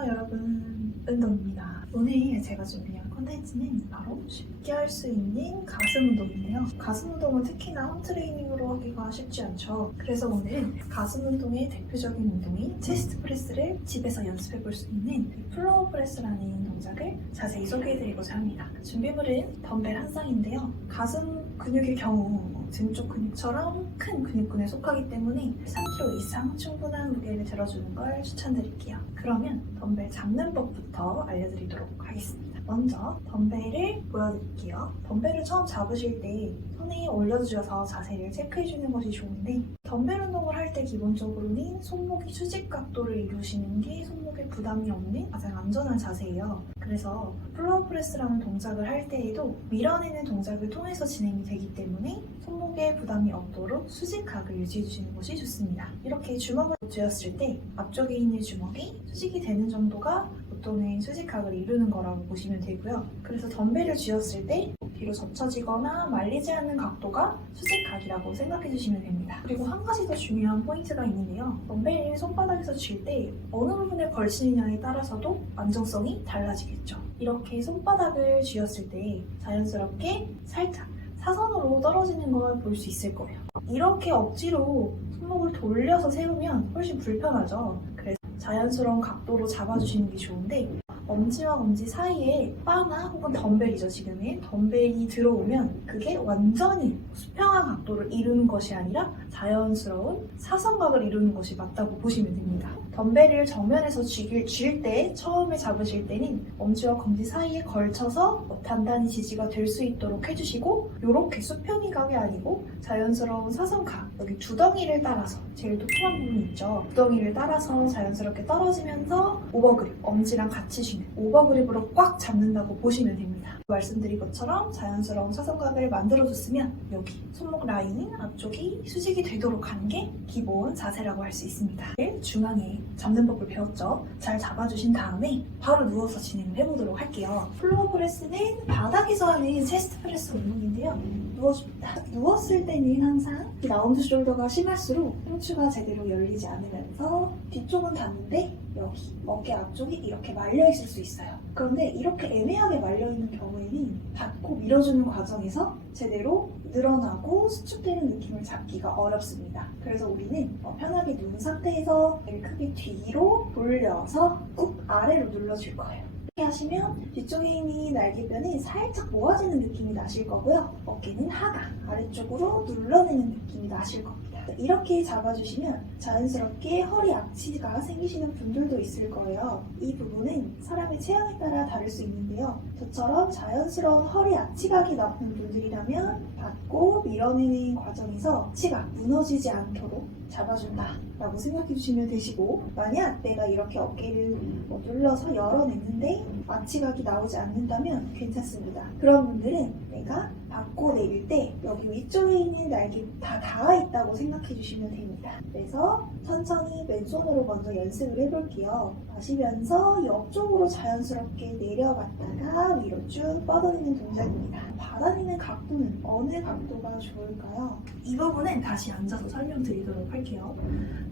안녕하세요 여러분, 은동입니다. 오늘 제가 준비한 콘텐츠는 바로 쉽게 할 수 있는 가슴 운동인데요. 가슴 운동은 특히나 홈트레이닝으로 하기가 쉽지 않죠. 그래서 오늘은 가슴 운동의 대표적인 운동인 체스트 프레스를 집에서 연습해 볼 수 있는 플로어 프레스라는 동작을 자세히 소개해드리고자 합니다. 준비물은 덤벨 한 쌍인데요. 가슴 근육의 경우 등 쪽 근육처럼 큰 근육군에 속하기 때문에 3kg 이상 충분한 무게를 들어주는 걸 추천드릴게요. 그러면 덤벨 잡는 법부터 알려드리도록 하겠습니다. 먼저 덤벨을 보여드릴게요. 덤벨을 처음 잡으실 때 손에 올려주셔서 자세를 체크해주는 것이 좋은데, 덤벨 운동을 할 때 기본적으로는 손목이 수직 각도를 이루시는 게 손목에 부담이 없는 가장 안전한 자세예요. 그래서 플로어 프레스라는 동작을 할 때에도 밀어내는 동작을 통해서 진행이 되기 때문에 손목에 부담이 없도록 수직각을 유지해주시는 것이 좋습니다. 이렇게 주먹을 쥐었을 때 앞쪽에 있는 주먹이 수직이 되는 정도가 보통은 수직각을 이루는 거라고 보시면 되고요. 그래서 덤벨을 쥐었을 때 뒤로 젖혀지거나 말리지 않는 각도가 수직각이라고 생각해 주시면 됩니다. 그리고 한 가지 더 중요한 포인트가 있는데요. 덤벨을 손바닥에서 쥘 때 어느 부분에 걸치느냐에 따라서도 안정성이 달라지겠죠. 이렇게 손바닥을 쥐었을 때 자연스럽게 살짝 사선으로 떨어지는 걸 볼 수 있을 거예요. 이렇게 억지로 손목을 돌려서 세우면 훨씬 불편하죠. 그래서 자연스러운 각도로 잡아주시는 게 좋은데, 엄지와 엄지 사이에 바나 혹은 덤벨이죠. 지금은 덤벨이 들어오면 그게 완전히 수평한 각도를 이루는 것이 아니라 자연스러운 사선각을 이루는 것이 맞다고 보시면 됩니다. 덤벨을 정면에서 쥘 때 처음에 잡으실 때는 엄지와 검지 사이에 걸쳐서 단단히 지지가 될 수 있도록 해주시고, 이렇게 수평이 각이 아니고 자연스러운 사선각, 여기 두덩이를 따라서 제일 도톰한 부분 있죠. 두덩이를 따라서 자연스럽게 떨어지면서 오버그립, 엄지랑 같이 쥐는 오버그립으로 꽉 잡는다고 보시면 됩니다. 말씀드린 것처럼 자연스러운 사선각을 만들어줬으면 여기 손목 라인 앞쪽이 수직이 되도록 하는 게 기본 자세라고 할 수 있습니다. 중앙에 잡는 법을 배웠죠. 잘 잡아주신 다음에 바로 누워서 진행을 해보도록 할게요. 플로어 프레스는 바닥에서 하는 체스트 프레스 운동인데요. 누워줍니다. 누웠을 때는 항상 라운드 숄더가 심할수록 흉추가 제대로 열리지 않으면서 뒤쪽은 닿는데 여기 어깨 앞쪽이 이렇게 말려있을 수 있어요. 그런데 이렇게 애매하게 말려있는 경우에는 닫고 밀어주는 과정에서 제대로 늘어나고 수축되는 느낌을 잡기가 어렵습니다. 그래서 우리는 편하게 누운 상태에서 크게 뒤로 돌려서 꾹 아래로 눌러줄 거예요. 이렇게 하시면 뒤쪽에 있는 날개뼈는 살짝 모아지는 느낌이 나실 거고요. 어깨는 하강, 아래쪽으로 눌러내는 느낌이 나실 겁니다. 이렇게 잡아주시면 자연스럽게 허리 악취가 생기시는 분들도 있을 거예요. 이 부분은 사람의 체형에 따라 다를 수 있는데요. 저처럼 자연스러운 허리 악취각이 나쁜 분들이라면 받고 밀어내는 과정에서 악취가 무너지지 않도록 잡아준다 라고 생각해 주시면 되시고, 만약 내가 이렇게 어깨를 눌러서 열어냈는데 악취각이 나오지 않는다면 괜찮습니다. 그런 분들은 내가 받고 내릴 때 여기 위쪽에 있는 날개 다 닿아 있다고 생각해 주시면 됩니다. 그래서 천천히 왼손으로 먼저 연습을 해볼게요. 마시면서 옆쪽으로 자연스럽게 내려갔다가 위로 쭉 뻗어내는 동작입니다. 받아내는 각도는 어느 각도가 좋을까요? 이 부분은 다시 앉아서 설명드리도록 할게요.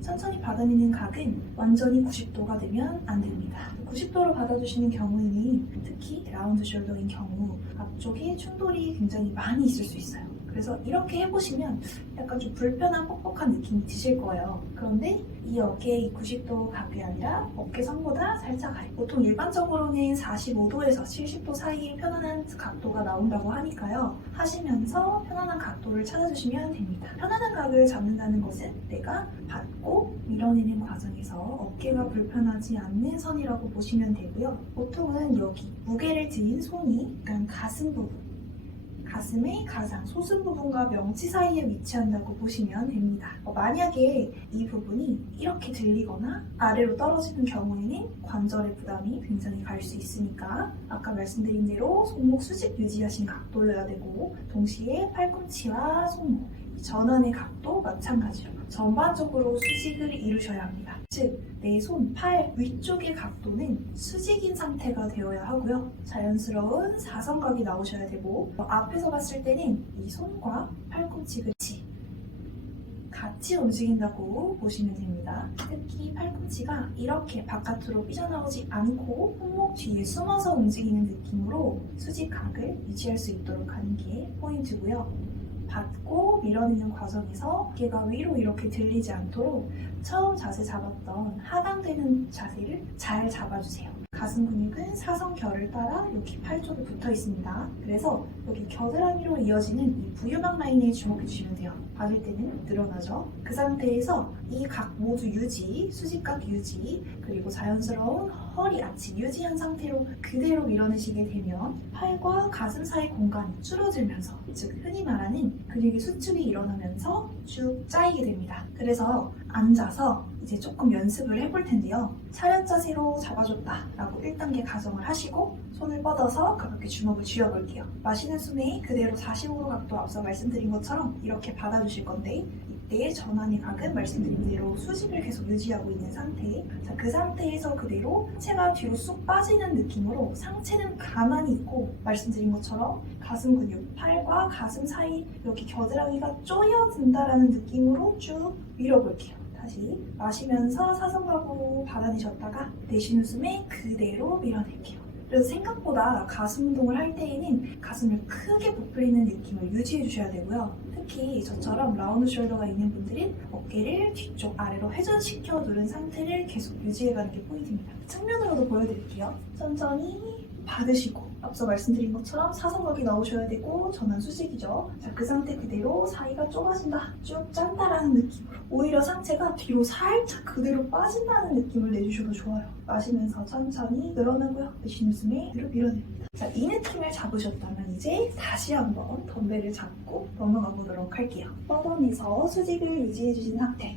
천천히 받아내는 각은 완전히 90도가 되면 안 됩니다. 90도로 받아주시는 경우에는 특히 라운드 숄더인 경우 앞쪽에 충돌이 굉장히 많이 있을 수 있어요. 그래서 이렇게 해보시면 약간 좀 불편한 뻑뻑한 느낌이 드실 거예요. 그런데 이 어깨의 90도 각이 아니라 어깨선보다 살짝 아래, 보통 일반적으로는 45도에서 70도 사이의 편안한 각도가 나온다고 하니까요. 하시면서 편안한 각도를 찾아주시면 됩니다. 편안한 각을 잡는다는 것은 내가 받고 밀어내는 과정에서 어깨가 불편하지 않는 선이라고 보시면 되고요. 보통은 여기 무게를 든 손이 약간 가슴 부분, 가슴의 가장 소순 부분과 명치 사이에 위치한다고 보시면 됩니다. 만약에 이 부분이 이렇게 들리거나 아래로 떨어지는 경우에는 관절의 부담이 굉장히 갈 수 있으니까 아까 말씀드린 대로 손목 수직 유지하신 각도여야 되고, 동시에 팔꿈치와 손목, 전환의 각도 마찬가지로 전반적으로 수직을 이루셔야 합니다. 즉, 내 손, 팔 위쪽의 각도는 수직인 상태가 되어야 하고요. 자연스러운 사선각이 나오셔야 되고, 앞에서 봤을 때는 이 손과 팔꿈치 같이 같이 움직인다고 보시면 됩니다. 특히 팔꿈치가 이렇게 바깥으로 삐져나오지 않고 손목 뒤에 숨어서 움직이는 느낌으로 수직각을 유지할 수 있도록 하는 게 포인트고요. 받고 밀어내는 과정에서 어깨가 위로 이렇게 들리지 않도록 처음 자세 잡았던 하강되는 자세를 잘 잡아주세요. 가슴 근육은 사성결을 따라 여기 팔 쪽에 붙어 있습니다. 그래서 여기 겨드랑이로 이어지는 이 부유막 라인에 주목해 주시면 돼요. 받을 때는 늘어나죠. 그 상태에서 이 각 모두 유지, 수직각 유지, 그리고 자연스러운 허리 아치 유지한 상태로 그대로 밀어내시게 되면 팔과 가슴 사이 공간이 줄어들면서, 즉 흔히 말하는 근육의 수축이 일어나면서 쭉 짜이게 됩니다. 그래서 앉아서 이제 조금 연습을 해볼 텐데요. 차렷 자세로 잡아줬다 라고 1단계 가정을 하시고 손을 뻗어서 가볍게 주먹을 쥐어볼게요. 마시는 숨에 그대로 45도 각도 앞서 말씀드린 것처럼 이렇게 받아주실 건데, 이때 전환의 각은 말씀드린 대로 수직을 계속 유지하고 있는 상태. 자, 그 상태에서 그대로 하체가 뒤로 쑥 빠지는 느낌으로 상체는 가만히 있고, 말씀드린 것처럼 가슴 근육, 팔과 가슴 사이 여기 겨드랑이가 조여든다라는 느낌으로 쭉 밀어볼게요. 다시 마시면서 사선각으로 받아내셨다가 내쉬는 숨에 그대로 밀어낼게요. 그래서 생각보다 가슴 운동을 할 때에는 가슴을 크게 부풀리는 느낌을 유지해 주셔야 되고요. 특히 저처럼 라운드 숄더가 있는 분들은 어깨를 뒤쪽 아래로 회전시켜 누른 상태를 계속 유지해가는 게 포인트입니다. 측면으로도 보여드릴게요. 천천히 받으시고, 앞서 말씀드린 것처럼 사선각이 나오셔야 되고 전환 수직이죠. 자, 그 상태 그대로 사이가 좁아진다, 쭉 짠다라는 느낌으로 오히려 상체가 뒤로 살짝 그대로 빠진다는 느낌을 내주셔도 좋아요. 마시면서 천천히 늘어나고요. 내쉬는 숨에 뒤로 밀어냅니다. 자, 이 느낌을 잡으셨다면 이제 다시 한번 덤벨을 잡고 넘어가 보도록 할게요. 뻗어내서 수직을 유지해주신 상태.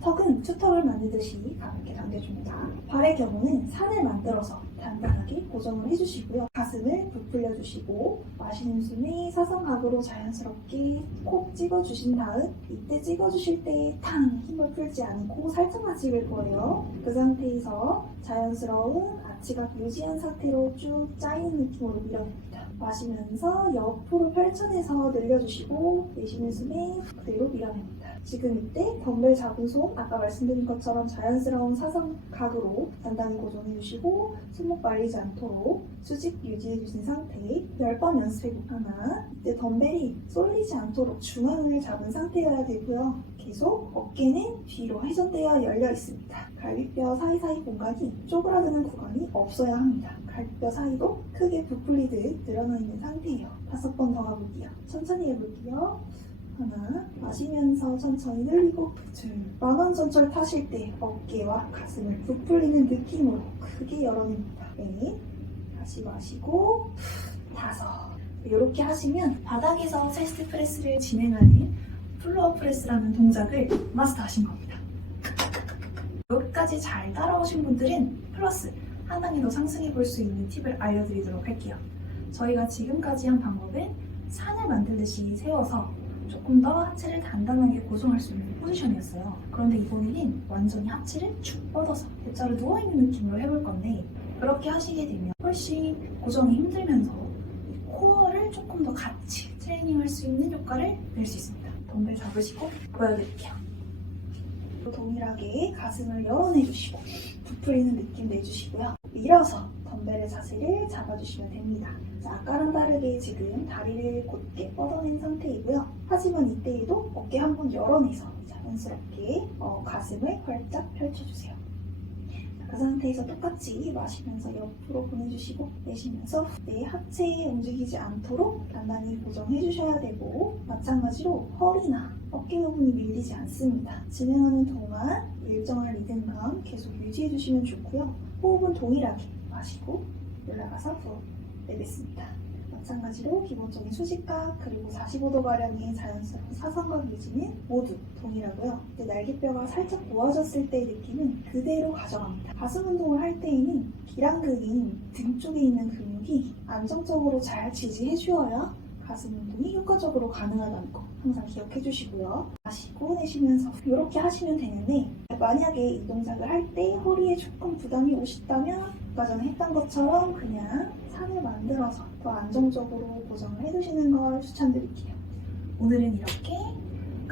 턱은 투턱을 만들듯이 가볍게 당겨줍니다. 발의 경우는 산을 만들어서 단단하게 고정을 해주시고요. 가슴을 부풀려주시고 마시는 숨에 사선각으로 자연스럽게 콕 찍어주신 다음, 이때 찍어주실 때 탕 힘을 풀지 않고 살짝만 찍을 거예요. 그 상태에서 자연스러운 아치각 유지한 상태로 쭉 짜이는 느낌으로 밀어냅니다. 마시면서 옆으로 펼쳐내서 늘려주시고 내쉬는 숨에 그대로 밀어냅니다. 지금 이때 덤벨 잡은 손, 아까 말씀드린 것처럼 자연스러운 사선각으로 단단히 고정해주시고 손목 말리지 않도록 수직 유지해주신 상태 10번 연습해볼까나. 이때 덤벨이 쏠리지 않도록 중앙을 잡은 상태여야 되고요. 계속 어깨는 뒤로 회전되어 열려 있습니다. 갈비뼈 사이사이 공간이 쪼그라드는 구간이 없어야 합니다. 갈비뼈 사이도 크게 부풀리듯 늘어나 있는 상태예요. 5번 더 가볼게요. 천천히 해볼게요. 하나, 마시면서 천천히 늘리고, 둘, 만원전철 타실 때 어깨와 가슴을 부풀리는 느낌으로 크게 열어냅니다. 넷, 다시 마시고, 5. 이렇게 하시면 바닥에서 체스트 프레스를 진행하는 플로어 프레스라는 동작을 마스터하신 겁니다. 여기까지 잘 따라오신 분들은 플러스 한 단계 더 상승해 볼 수 있는 팁을 알려드리도록 할게요. 저희가 지금까지 한 방법은 산을 만들듯이 세워서 조금 더 하체를 단단하게 고정할 수 있는 포지션이었어요. 그런데 이번에는 완전히 하체를 축 뻗어서 대자로 누워있는 느낌으로 해볼 건데, 그렇게 하시게 되면 훨씬 고정이 힘들면서 코어를 조금 더 같이 트레이닝할 수 있는 효과를 낼 수 있습니다. 덤벨 잡으시고 보여드릴게요. 동일하게 가슴을 열어내주시고 부풀리는 느낌 내주시고요. 밀어서 덤벨의 자세를 잡아주시면 됩니다. 자, 아까랑 다르게 지금 다리를 곧게 뻗어낸 상태이고요. 하지만 이때에도 어깨 한번 열어내서 자연스럽게 가슴을 활짝 펼쳐주세요. 자, 그 상태에서 똑같이 마시면서 옆으로 보내주시고 내쉬면서 내 하체에 움직이지 않도록 단단히 고정해주셔야 되고, 마찬가지로 허리나 어깨 부분이 밀리지 않습니다. 진행하는 동안 일정한 리듬감 계속 유지해주시면 좋고요. 호흡은 동일하게 마시고 올라가서 후 내뱉습니다. 마찬가지로 기본적인 수직각 그리고 45도가량의 자연스러운 사선각 유지는 모두 동일하고요. 날개뼈가 살짝 모아졌을 때의 느낌은 그대로 가져갑니다. 가슴 운동을 할 때에는 기랑근인 등 쪽에 있는 근육이 안정적으로 잘 지지해 주어야 가슴 운동이 효과적으로 가능하다는 거 항상 기억해 주시고요. 마시고 내쉬면서 이렇게 하시면 되는데, 만약에 이 동작을 할 때 허리에 조금 부담이 오셨다면 아까 전에 했던 것처럼 그냥 산을 만들어서 더 안정적으로 고정을 해두시는 걸 추천드릴게요. 오늘은 이렇게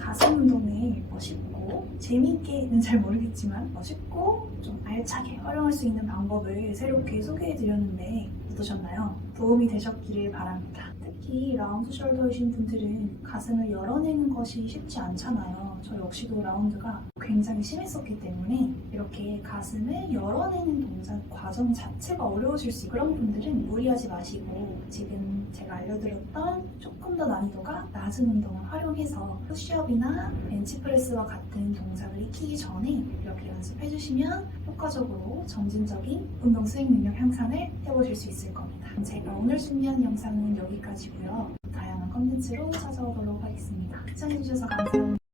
가슴 운동을 쉽고 재미있게는 잘 모르겠지만 쉽고 좀 알차게 활용할 수 있는 방법을 새롭게 소개해드렸는데 어떠셨나요? 도움이 되셨기를 바랍니다. 특히 라운드 숄더이신 분들은 가슴을 열어내는 것이 쉽지 않잖아요. 저 역시도 라운드가 굉장히 심했었기 때문에 이렇게 가슴을 열어내는 동작 과정 자체가 어려우실 수 있고, 그런 분들은 무리하지 마시고 지금 제가 알려드렸던 조금 더 난이도가 낮은 운동을 활용해서 푸시업이나 벤치프레스와 같은 동작을 익히기 전에 이렇게 연습해주시면 효과적으로 점진적인 운동 수행 능력 향상을 해보실 수 있을 겁니다. 제가 오늘 준비한 영상은 여기까지고요. 다양한 컨텐츠로 찾아오도록 하겠습니다. 시청해주셔서 감사합니다.